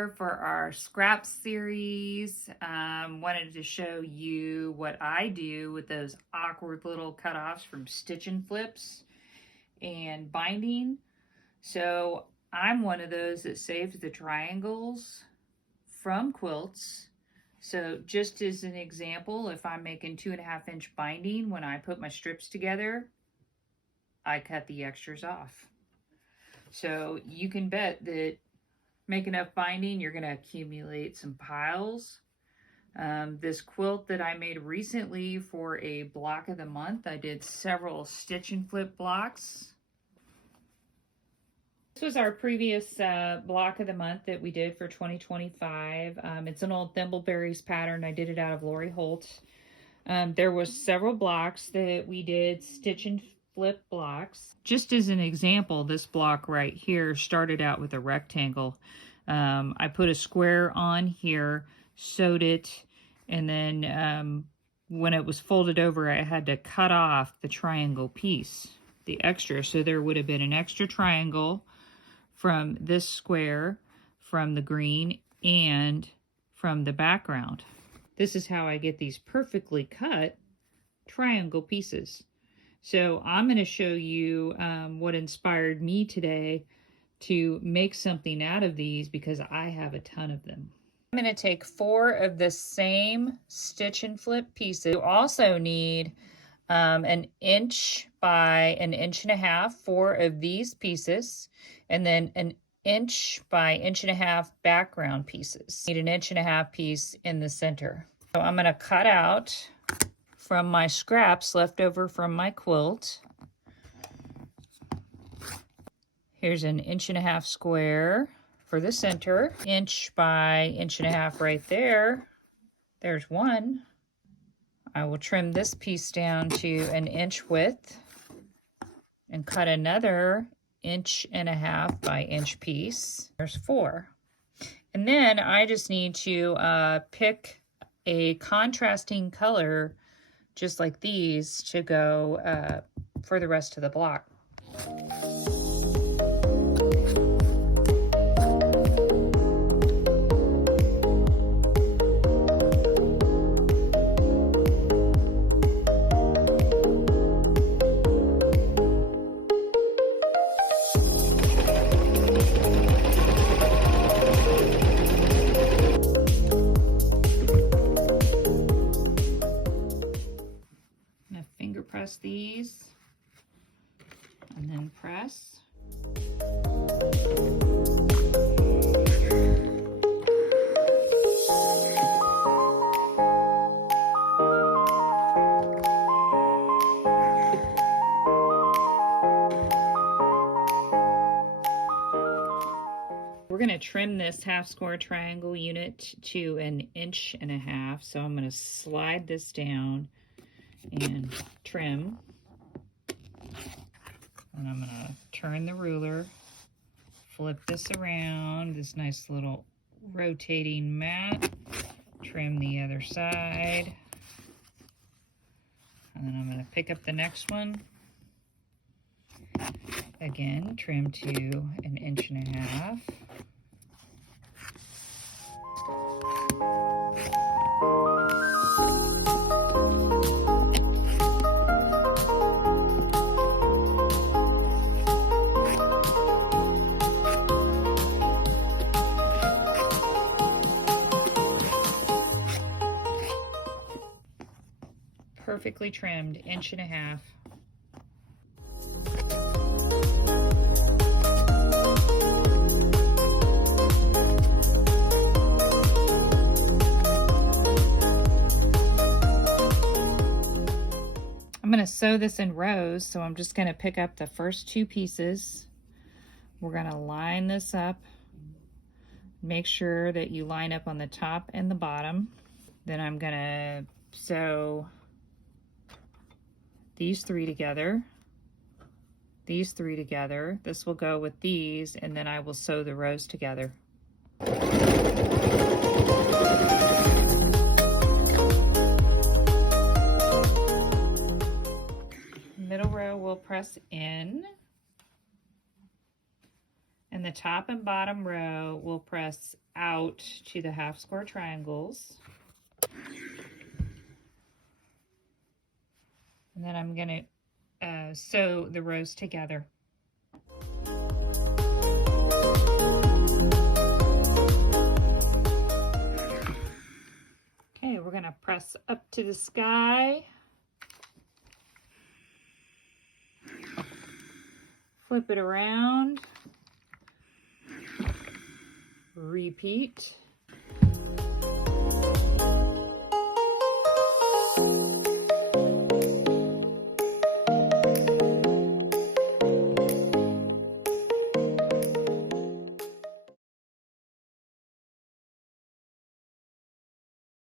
here for our scrap series. Wanted to show you what I do with those awkward little cutoffs from stitch and flips and binding. So I'm one of those that saves the triangles from quilts. So just as an example, if I'm making 2.5 inch binding, when I put my strips together, I cut the extras off. So you can bet that make enough binding, you're going to accumulate some piles. This quilt that I made recently for a block of the month, I did several stitch and flip blocks. This was our previous block of the month that we did for 2025. It's an old Thimbleberries pattern. I did it out of Lori Holt. There was several blocks that we did stitch and flip blocks. Just as an example, this block right here started out with a rectangle. I put a square on here, sewed it, and then when it was folded over, I had to cut off the triangle piece, the extra. So there would have been an extra triangle from this square, from the green, and from the background. This is how I get these perfectly cut triangle pieces. So I'm going to show you what inspired me today to make something out of these, because I have a ton of them. I'm going to take 4 of the same stitch and flip pieces. You also need 1 inch by 1.5 inches, 4 of these pieces, and then 1 inch by 1.5 inches background pieces. You need 1.5 inch piece in the center. So I'm going to cut out from my scraps left over from my quilt. Here's 1.5 inch square for the center, 1 inch by 1.5 inches right there. There's one. I will trim this piece down to 1 inch width and cut another 1.5 inches by inch piece. There's 4. And then I just need to pick a contrasting color just like these to go for the rest of the block. Press these and then press. We're going to trim this half square triangle unit to 1.5 inches. So I'm going to slide this down and trim, and I'm gonna turn the ruler, flip this around, this nice little rotating mat, trim the other side, and then I'm gonna pick up the next one, again trim to 1.5 inches. Perfectly trimmed, 1.5 inches. I'm going to sew this in rows, so I'm just going to pick up the first 2 pieces. We're going to line this up. Make sure that you line up on the top and the bottom. Then I'm going to sew these 3 together, these 3 together. This will go with these, and then I will sew the rows together. Middle row will press in, and the top and bottom row will press out to the half square triangles. And then I'm going to sew the rows together. Okay, we're going to press up to the sky. Flip it around. Repeat.